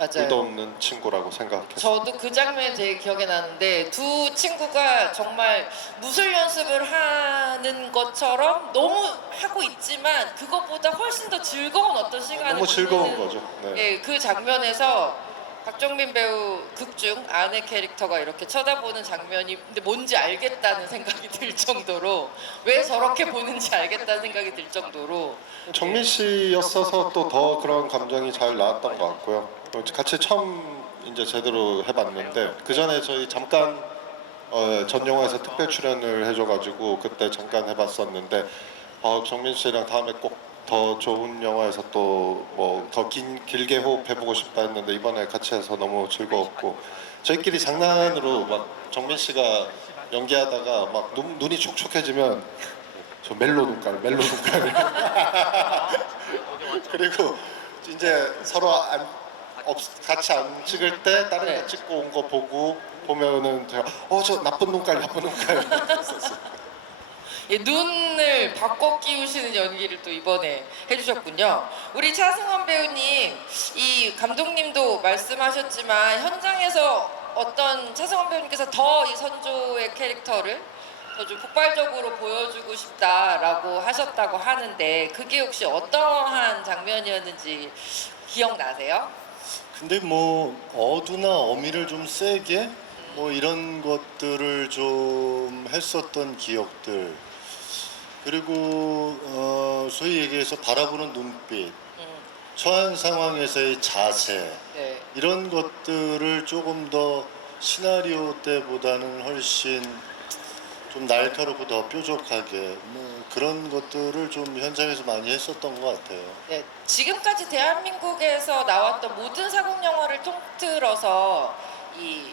의도 맞아요. 없는 친구라고 생각했어요. 저도 그 장면이 되게 기억에 나는데 두 친구가 정말 무술 연습을 하는 것처럼 너무 하고 있지만 그것보다 훨씬 더 즐거운 어떤 시간을 너무 즐거운 보내는, 거죠. 네. 예, 그 장면에서 박정민 배우 극중 아내 캐릭터가 이렇게 쳐다보는 장면이 근데 뭔지 알겠다는 생각이 들 정도로 왜 저렇게 보는지 알겠다는 생각이 들 정도로 정민 씨였어서 또 더 그런 감정이 잘 나왔던 것 같고요. 같이 처음 이제 제대로 해봤는데 그 전에 저희 잠깐 전 영화에서 특별 출연을 해줘가지고 그때 잠깐 해봤었는데 정민 씨랑 다음에 꼭 더 좋은 영화에서 또 뭐 더 길게 호흡해보고 싶다 했는데 이번에 같이 해서 너무 즐거웠고 저희끼리 장난으로 막 정민 씨가 연기하다가 막 눈이 촉촉해지면 저 멜로 눈깔 그리고 이제 서로 같이 안 찍을 때 다른 네. 거 찍고 온 거 보면은 제가 저 나쁜 눈깔 했었어요. 예, 눈을 바꿔 끼우시는 연기를 또 이번에 해주셨군요. 우리 차승원 배우님, 이 감독님도 말씀하셨지만 현장에서 어떤 차승원 배우님께서 더 이 선조의 캐릭터를 더 좀 폭발적으로 보여주고 싶다라고 하셨다고 하는데 그게 혹시 어떠한 장면이었는지 기억나세요? 근데 뭐 어두나 어미를 좀 세게 뭐 이런 것들을 좀 했었던 기억들 그리고 소위 얘기해서 바라보는 눈빛 처한 상황에서의 자세 네. 이런 것들을 조금 더 시나리오 때보다는 훨씬 좀 날카롭고 더 뾰족하게 뭐 그런 것들을 좀 현장에서 많이 했었던 것 같아요. 네, 지금까지 대한민국에서 나왔던 모든 사국 영화를 통틀어서 이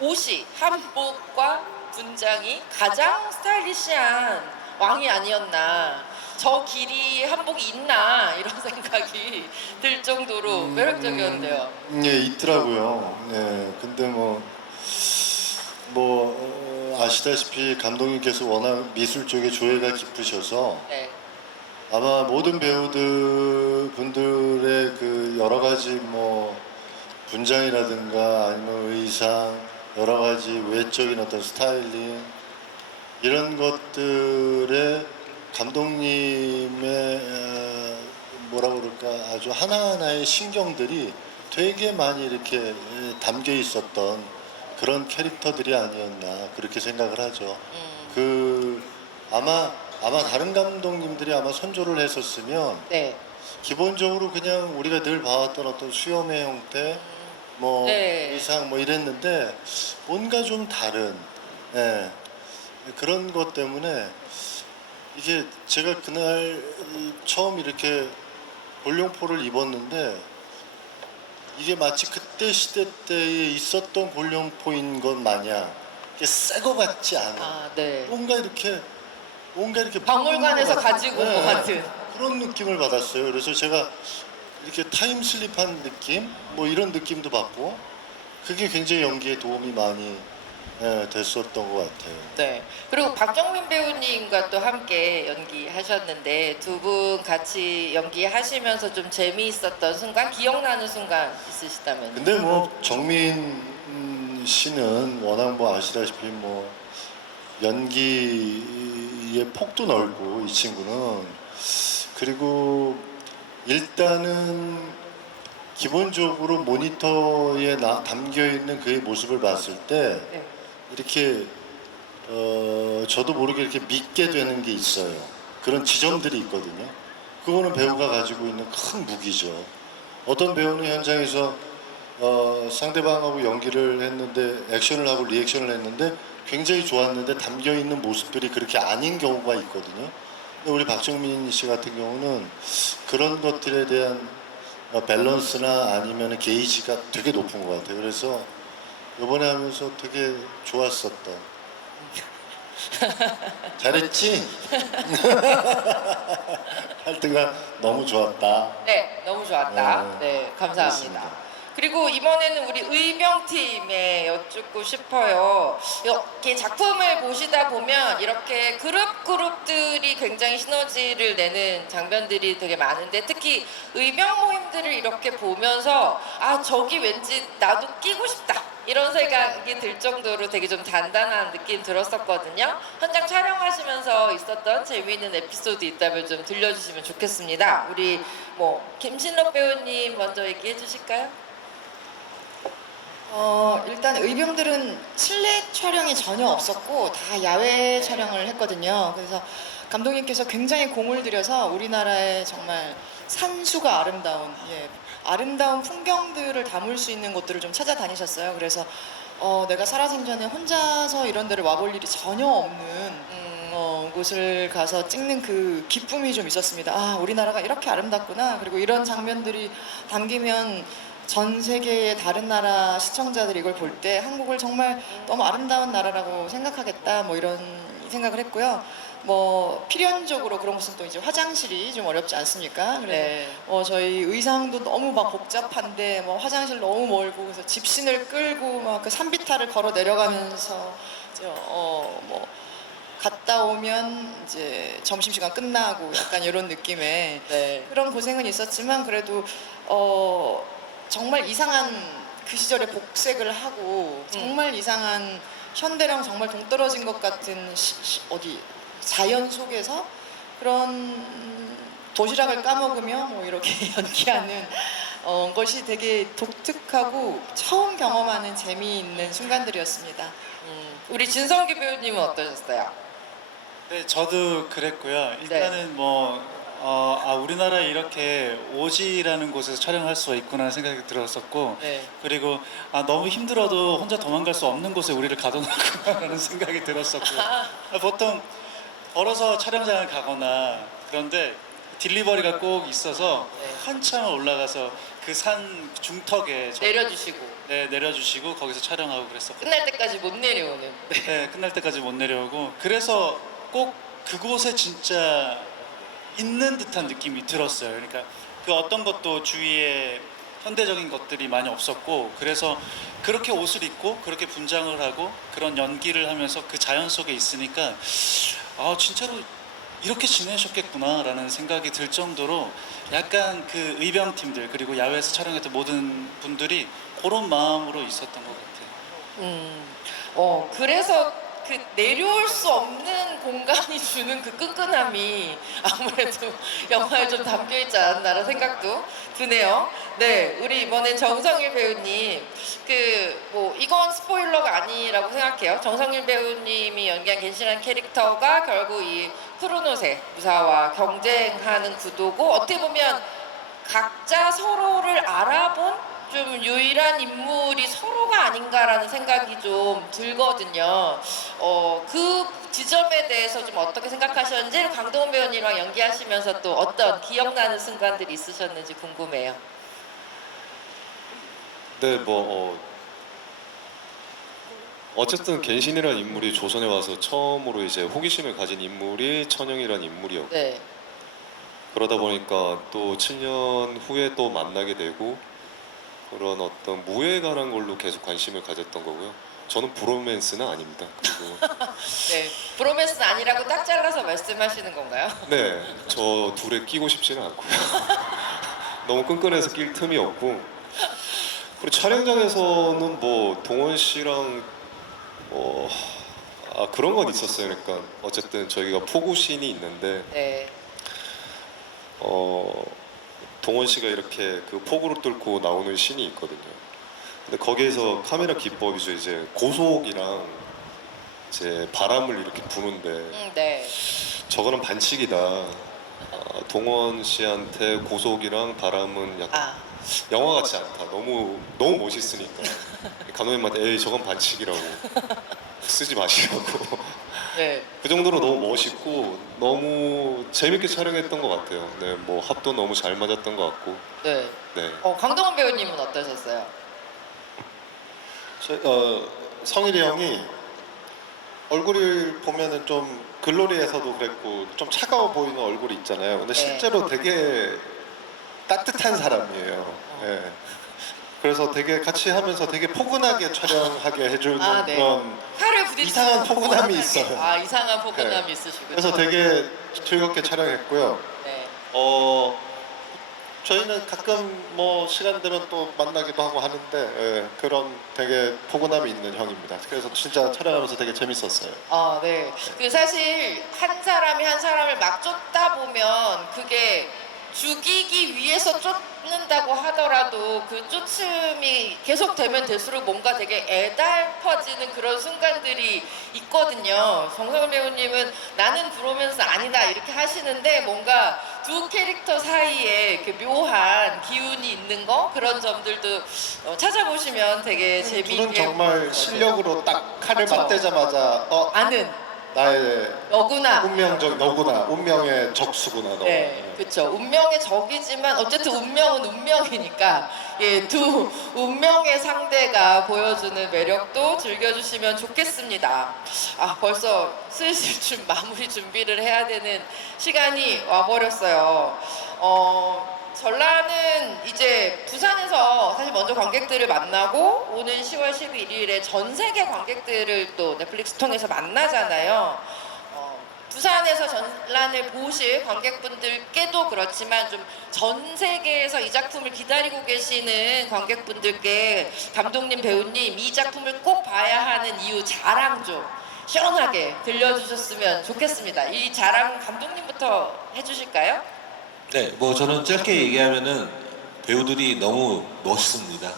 옷이 한복과 분장이 가장 스타일리시한 왕이 아니었나. 저 길이 한복이 있나 이런 생각이 들 정도로 매력적이었는데요. 예, 있더라고요. 예, 근데 아시다시피 감독님께서 워낙 미술 쪽에 조예가 깊으셔서 네, 아마 모든 배우들 분들의 그 여러 가지 뭐 분장이라든가 아니면 의상 여러 가지 외적인 어떤 스타일링 이런 것들에 감독님의 뭐라 그럴까 아주 하나하나의 신경들이 되게 많이 이렇게 담겨 있었던 그런 캐릭터들이 아니었나 그렇게 생각을 하죠. 아마 다른 감독님들이 아마 선조를 했었으면 네, 기본적으로 그냥 우리가 늘 봐왔던 어떤 수염의 형태, 뭐 네. 의상 뭐 이랬는데 뭔가 좀 다른 그런 것 때문에 이게 제가 그날 처음 이렇게 골룡포를 입었는데 이게 마치 그때 시대 때에 있었던 골룡포인 것 마냥 이게 새 거 같지 않아. 아, 네. 뭔가 이렇게 박물관에서 것 같은, 가지고 온 것 같은. 그런 느낌을 받았어요. 그래서 제가 이렇게 타임슬립한 느낌, 뭐 이런 느낌도 받고 그게 굉장히 연기에 도움이 많이 됐었던 것 같아요. 네. 그리고 박정민 배우님과 또 함께 연기하셨는데 두 분 같이 연기하시면서 좀 재미있었던 순간, 기억나는 순간 있으시다면요? 근데 뭐 정민 씨는 워낙 뭐 아시다시피 뭐 연기의 폭도 넓고 이 친구는 그리고 일단은 기본적으로 모니터에 담겨 있는 그의 모습을 봤을 때 네. 이렇게 저도 모르게 이렇게 믿게 되는 게 있어요. 그런 지점들이 있거든요. 그거는 배우가 가지고 있는 큰 무기죠. 어떤 배우는 현장에서 상대방하고 연기를 했는데 액션을 하고 리액션을 했는데 굉장히 좋았는데 담겨 있는 모습들이 그렇게 아닌 경우가 있거든요. 근데 우리 박정민 씨 같은 경우는 그런 것들에 대한 밸런스나 아니면 게이지가 되게 높은 것 같아요. 그래서 이번에 하면서 되게 좋았었던. 잘했지? 할 때가 너무 좋았다. 네, 너무 좋았다. 네, 네, 감사합니다. 그렇습니다. 그리고 이번에는 우리 의병팀에 여쭙고 싶어요. 이렇게 작품을 보시다 보면 이렇게 그룹들이 굉장히 시너지를 내는 장면들이 되게 많은데 특히 의병 모임들을 이렇게 보면서 아 저기 왠지 나도 끼고 싶다 이런 생각이 들 정도로 되게 좀 단단한 느낌 들었었거든요. 현장 촬영하시면서 있었던 재미있는 에피소드 있다면 좀 들려주시면 좋겠습니다. 우리 김신록 배우님 먼저 얘기해 주실까요? 일단 의병들은 실내 촬영이 전혀 없었고 다 야외 촬영을 했거든요. 그래서 감독님께서 굉장히 공을 들여서 우리나라의 정말 산수가 아름다운 아름다운 풍경들을 담을 수 있는 곳들을 좀 찾아다니셨어요. 그래서 내가 살아생전에 혼자서 이런 데를 와볼 일이 전혀 없는 곳을 가서 찍는 그 기쁨이 좀 있었습니다. 아, 우리나라가 이렇게 아름답구나. 그리고 이런 장면들이 담기면 전 세계의 다른 나라 시청자들이 이걸 볼 때 한국을 정말 너무 아름다운 나라라고 생각하겠다. 이런 생각을 했고요. 필연적으로 그런 것은 또 이제 화장실이 좀 어렵지 않습니까? 그래서 네. 저희 의상도 너무 막 복잡한데 화장실 너무 멀고 그래서 집신을 끌고 막 그 산비탈을 걸어 내려가면서 갔다 오면 이제 점심시간 끝나고 약간 이런 느낌의 네. 그런 고생은 있었지만 그래도 정말 이상한 그 시절에 복색을 하고 정말 이상한 현대랑 정말 동떨어진 것 같은 자연 속에서 그런 도시락을 까먹으며 이렇게 연기하는 것이 되게 독특하고 처음 경험하는 재미있는 순간들이었습니다. 우리 진성기 배우님은 어떠셨어요? 네, 저도 그랬고요. 일단은 우리나라에 이렇게 오지라는 곳에서 촬영할 수가 있구나 생각이 들었었고, 네. 그리고 너무 힘들어도 혼자 도망갈 수 없는 곳에 우리를 가둬놓구나라는 생각이 들었었고, 보통 걸어서 촬영장을 가거나 그런데 딜리버리가 꼭 있어서 한참 올라가서 그 산 중턱에 내려주시고 내려주시고 거기서 촬영하고 그랬었고, 끝날 때까지 못 내려오는. 네, 끝날 때까지 못 내려오고 그래서 꼭 그곳에 진짜 있는 듯한 느낌이 들었어요. 그러니까 그 어떤 것도 주위에 현대적인 것들이 많이 없었고 그래서 그렇게 옷을 입고 그렇게 분장을 하고 그런 연기를 하면서 그 자연 속에 있으니까 진짜로 이렇게 지내셨겠구나라는 생각이 들 정도로 약간 그 의병팀들 그리고 야외에서 촬영했던 모든 분들이 그런 마음으로 있었던 것 같아요. 그래서 그 내려올 수 없는 공간이 주는 그 끈끈함이 아무래도 영화에 좀 담겨 있지 않았나라는 생각도 드네요. 네, 우리 이번엔 정성일 배우님, 이건 스포일러가 아니라고 생각해요. 정성일 배우님이 연기한 겐시라는 캐릭터가 결국 이 크로노세 무사와 경쟁하는 구도고 어떻게 보면 각자 서로를 알아본 좀 유일한 인물이 서로가 아닌가라는 생각이 좀 들거든요. 그 지점에 대해서 좀 어떻게 생각하셨는지 강동원 배우님이랑 연기하시면서 또 어떤 기억나는 순간들이 있으셨는지 궁금해요. 네, 어쨌든 겐신이라는 인물이 조선에 와서 처음으로 이제 호기심을 가진 인물이 천영이라는 인물이었고 네. 그러다 보니까 또 7년 후에 또 만나게 되고 그런 어떤 무에 관한 걸로 계속 관심을 가졌던 거고요. 저는 브로맨스는 아닙니다. 그리고 네. 브로맨스는 아니라고 딱 잘라서 말씀하시는 건가요? 네, 저 둘에 끼고 싶지는 않고요. 너무 끈끈해서 낄 틈이 없고 그리고 촬영장에서는 동원 씨랑 그런 건 있었어요. 그러니까 어쨌든 저희가 포구신이 있는데 네. 동원 씨가 이렇게 그 폭우를 뚫고 나오는 씬이 있거든요. 근데 거기에서 카메라 기법이죠. 이제 고속이랑 이제 바람을 이렇게 부는데 네. 저거는 반칙이다. 동원 씨한테 고속이랑 바람은 약간 영화 같지 않다. 너무 멋있으니까 감독님한테 에이 저건 반칙이라고 쓰지 마시라고. 네. 그 정도로 너무 멋있고 너무 재밌게 촬영했던 것 같아요. 네, 합도 너무 잘 맞았던 것 같고. 네. 네. 강동원 배우님은 어떠셨어요? 성일이 형이 얼굴을 보면은 좀 글로리에서도 그랬고 좀 차가워 보이는 얼굴이 있잖아요. 근데 네. 실제로 되게 따뜻한 사람이에요. 예. 그래서 되게 같이 하면서 되게 포근하게 촬영하게 해주는 아, 네. 그런 팔을 부딪히는 이상한 포근함이 포근함이- 있어요. 아, 이상한 포근함이 네. 있으시군요. 그래서 되게 즐겁게 촬영했고요. 네. 저희는 가끔 뭐 시간 되면 또 만나기도 하고 하는데 예, 그런 되게 포근함이 있는 형입니다. 그래서 진짜 촬영하면서 되게 재밌었어요. 아, 네. 그 사실 한 사람이 한 사람을 막 쫓다 보면 그게 죽이기 위해서 쫓는다고 하더라도 그 쫓음이 계속되면 될수록 뭔가 되게 애달퍼지는 그런 순간들이 있거든요. 정성훈 배우님은 나는 브로맨스 아니다 이렇게 하시는데 뭔가 두 캐릭터 사이에 그 묘한 기운이 있는 거 그런 점들도 찾아보시면 되게 둘은 재미있게 정말 실력으로 딱 칼을 그쵸. 맞대자마자 아는 나의 너구나. 너구나 운명의 적수구나 너. 네, 그렇죠. 운명의 적이지만 어쨌든 운명은 운명이니까 예, 두 운명의 상대가 보여주는 매력도 즐겨주시면 좋겠습니다. 아, 벌써 슬슬 좀 마무리 준비를 해야 되는 시간이 와버렸어요. 전라는 이제 부산에서 사실 먼저 관객들을 만나고 오는 10월 11일에 전 세계 관객들을 또 넷플릭스 통해서 만나잖아요. 부산에서 전란을 보실 관객분들께도 그렇지만 좀 전 세계에서 이 작품을 기다리고 계시는 관객분들께 감독님, 배우님 이 작품을 꼭 봐야 하는 이유 자랑 좀 시원하게 들려주셨으면 좋겠습니다. 이 자랑 감독님부터 해주실까요? 네, 뭐 저는 짧게 얘기하면은 배우들이 너무 멋있습니다.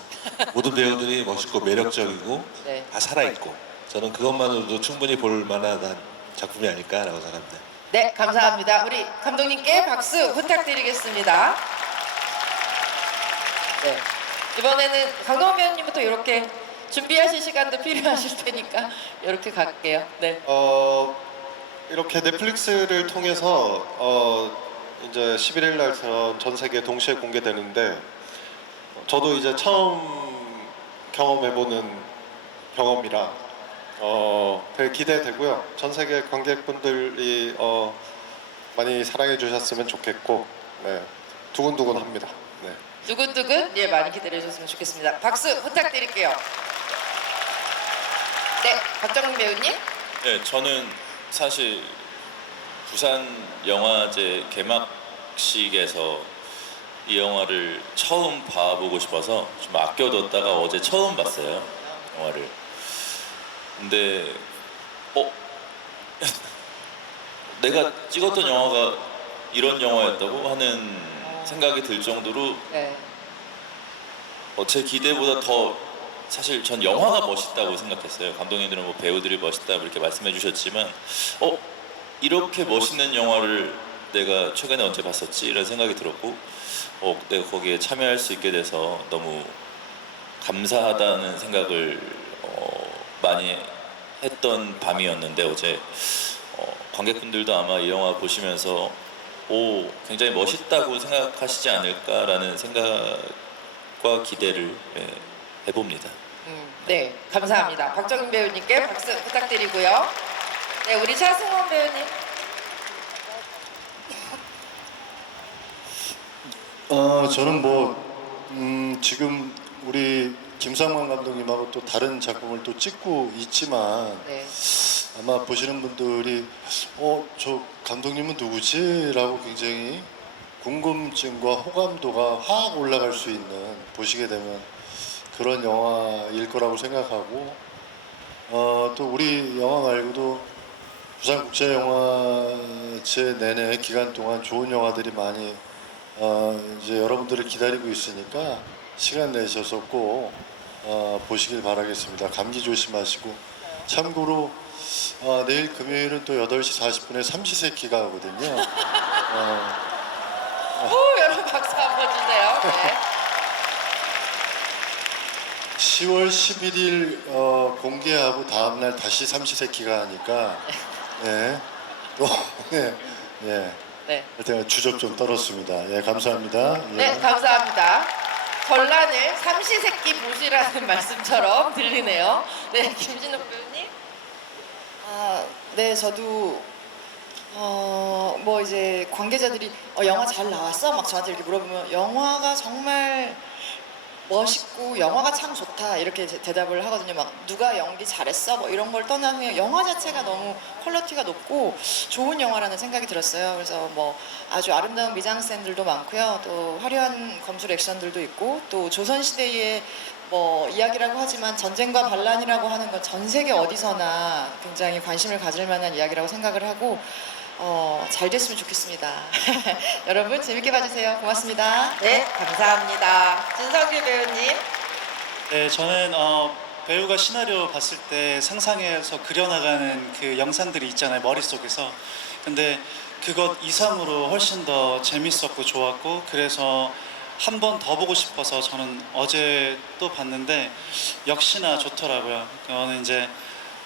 모든 배우들이 멋있고 매력적이고 네. 다 살아있고 저는 그것만으로도 충분히 볼 만한 작품이 아닐까라고 생각합니다. 네, 감사합니다. 우리 감독님께 박수 부탁드리겠습니다. 네, 이번에는 강동원 배우님부터 이렇게 준비하실 시간도 필요하실 테니까 이렇게 갈게요. 네. 이렇게 넷플릭스를 통해서 이제 11일 날 전 세계 동시에 공개되는데 저도 이제 처음 경험해보는 경험이라 되게 기대되고요. 전 세계 관객분들이 많이 사랑해 주셨으면 좋겠고 네, 두근두근합니다. 네. 두근두근 예 많이 기다려 주셨으면 좋겠습니다. 박수 부탁드릴게요. 네, 박정민 배우님. 네, 저는 사실 부산 영화제 개막식에서 이 영화를 처음 봐보고 싶어서 좀 아껴뒀다가 어제 처음 봤어요, 영화를. 근데 내가 찍었던 영화가 이런 영화였다고 하는 생각이 들 정도로 네. 제 기대보다 더 사실 전 영화가 멋있다고 생각했어요. 감독님들은 뭐 배우들이 멋있다 이렇게 말씀해 주셨지만 이렇게 멋있는 영화를 내가 최근에 언제 봤었지? 이런 생각이 들었고 내가 거기에 참여할 수 있게 돼서 너무 감사하다는 생각을 많이 했던 밤이었는데 어제 관객분들도 아마 이 영화 보시면서 굉장히 멋있다고 생각하시지 않을까라는 생각과 기대를 해봅니다. 네, 감사합니다. 박정민 배우님께 박수 부탁드리고요. 네, 우리 차승원 배우님. 저는 지금 우리 김상만 감독님하고 또 다른 작품을 또 찍고 있지만 네. 아마 보시는 분들이 저 감독님은 누구지? 라고 굉장히 궁금증과 호감도가 확 올라갈 수 있는 보시게 되면 그런 영화일 거라고 생각하고 또 우리 영화 말고도 부산국제영화제 내내 기간 동안 좋은 영화들이 많이 이제 여러분들을 기다리고 있으니까 시간 내셔서 꼭 보시길 바라겠습니다. 감기 조심하시고 참고로 내일 금요일은 또 8시 40분에 삼시세끼가 오거든요. 여러분 박수 한번 주세요. 네. 10월 11일 공개하고 다음날 다시 삼시세끼가 하니까 네. 또 네. 네. 네. 하여튼 주접 좀 떨었습니다. 예, 감사합니다. 예. 네, 감사합니다. 전란을 삼시세끼 보시라는 말씀처럼 들리네요. 네, 김진욱 배우님. 네, 저도 뭐 이제 관계자들이 영화 잘 나왔어? 막 저한테 이렇게 물어보면 영화가 정말 멋있고 영화가 참 좋다 이렇게 대답을 하거든요. 막 누가 연기 잘했어 뭐 이런 걸 떠나면 영화 자체가 너무 퀄리티가 높고 좋은 영화라는 생각이 들었어요. 그래서 뭐 아주 아름다운 미장센들도 많고요. 또 화려한 검술 액션들도 있고 또 조선 시대의 뭐 이야기라고 하지만 전쟁과 반란이라고 하는 건 전 세계 어디서나 굉장히 관심을 가질 만한 이야기라고 생각을 하고 잘 됐으면 좋겠습니다. 여러분 재밌게 봐주세요. 고맙습니다. 네, 감사합니다. 진석규 배우님. 네, 저는 배우가 시나리오 봤을 때 상상해서 그려나가는 그 영상들이 있잖아요, 머릿속에서. 근데 그것 이상으로 훨씬 더 재밌었고 좋았고, 그래서 한 번 더 보고 싶어서 저는 어제 또 봤는데 역시나 좋더라고요. 그거는 이제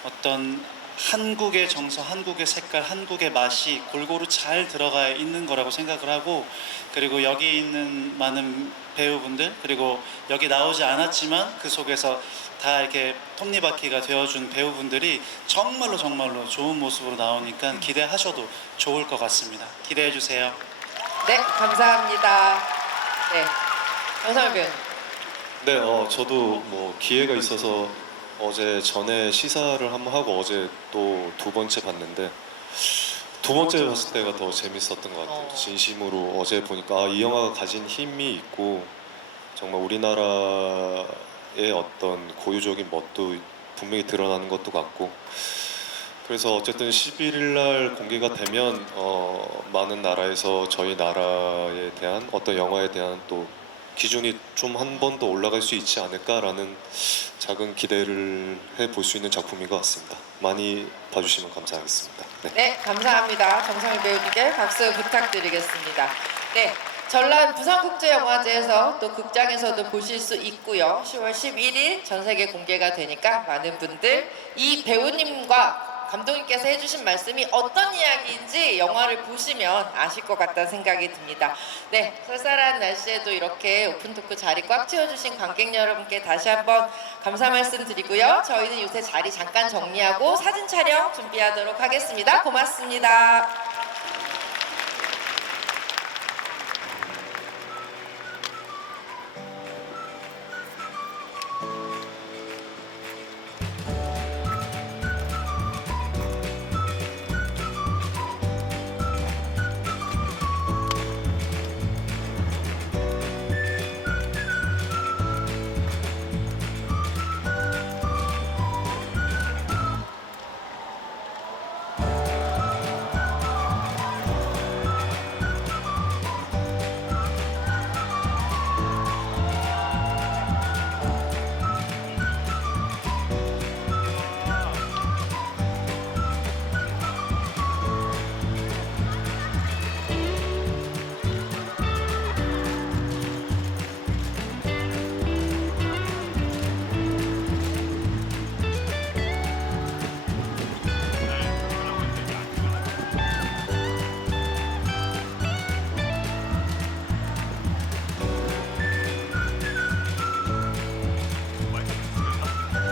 어떤 한국의 정서, 한국의 색깔, 한국의 맛이 골고루 잘 들어가 있는 거라고 생각을 하고, 그리고 여기 있는 많은 배우분들, 그리고 여기 나오지 않았지만 그 속에서 다 이렇게 톱니바퀴가 되어준 배우분들이 정말로 정말로 좋은 모습으로 나오니까 기대하셔도 좋을 것 같습니다. 기대해 주세요. 네, 감사합니다. 네, 정상훈 배우님. 네, 저도 뭐 기회가 있어서 어제 전에 시사를 한번 하고 어제 또 두 번째 봤는데 두 번째 봤을 때가 더 재밌었던 것 같아요. 진심으로 어제 보니까 이 영화가 가진 힘이 있고 정말 우리나라의 어떤 고유적인 멋도 분명히 드러나는 것도 같고, 그래서 어쨌든 11일 날 공개가 되면 많은 나라에서 저희 나라에 대한 어떤 영화에 대한 또 기준이 좀 한 번 더 올라갈 수 있지 않을까라는 작은 기대를 해볼 수 있는 작품인 것 같습니다. 많이 봐주시면 감사하겠습니다. 네. 네, 감사합니다. 정상일 배우님께 박수 부탁드리겠습니다. 네, 전란 부산국제영화제에서 또 극장에서도 보실 수 있고요. 10월 11일 전 세계 공개가 되니까 많은 분들 이 배우님과 감독님께서 해주신 말씀이 어떤 이야기인지 영화를 보시면 아실 것 같다는 생각이 듭니다. 네, 쌀쌀한 날씨에도 이렇게 오픈토크 자리 꽉 채워주신 관객 여러분께 다시 한번 감사 말씀 드리고요. 저희는 요새 자리 잠깐 정리하고 사진 촬영 준비하도록 하겠습니다. 고맙습니다.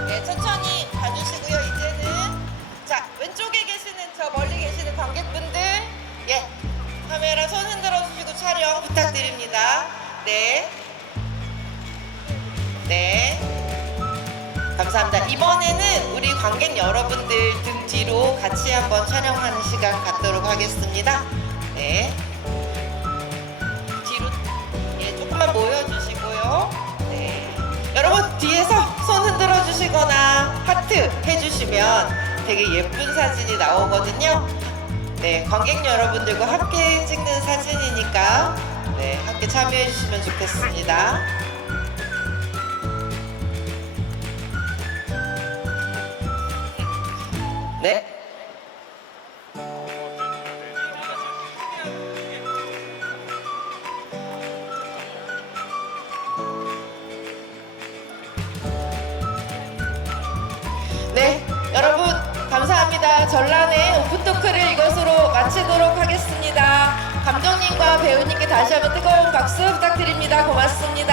네, 천천히 봐주시고요. 이제는 자, 왼쪽에 계시는 저 멀리 계시는 관객분들, 예, 카메라 손 흔들어 주시고 촬영 부탁드립니다. 네, 네, 감사합니다. 이번에는 우리 관객 여러분들 등 뒤로 같이 한번 촬영하는 시간 갖도록 하겠습니다. 네, 뒤로 예, 조금만 모여주시고요. 네, 여러분 뒤에서 손 흔들어 주시거나 하트 해주시면 되게 예쁜 사진이 나오거든요. 네, 관객 여러분들과 함께 찍는 사진이니까 네, 함께 참여해 주시면 좋겠습니다. 네. 네, 여러분 감사합니다. 전란의 오픈토크를 이것으로 마치도록 하겠습니다. 감독님과 배우님께 다시 한번 뜨거운 박수 부탁드립니다. 고맙습니다.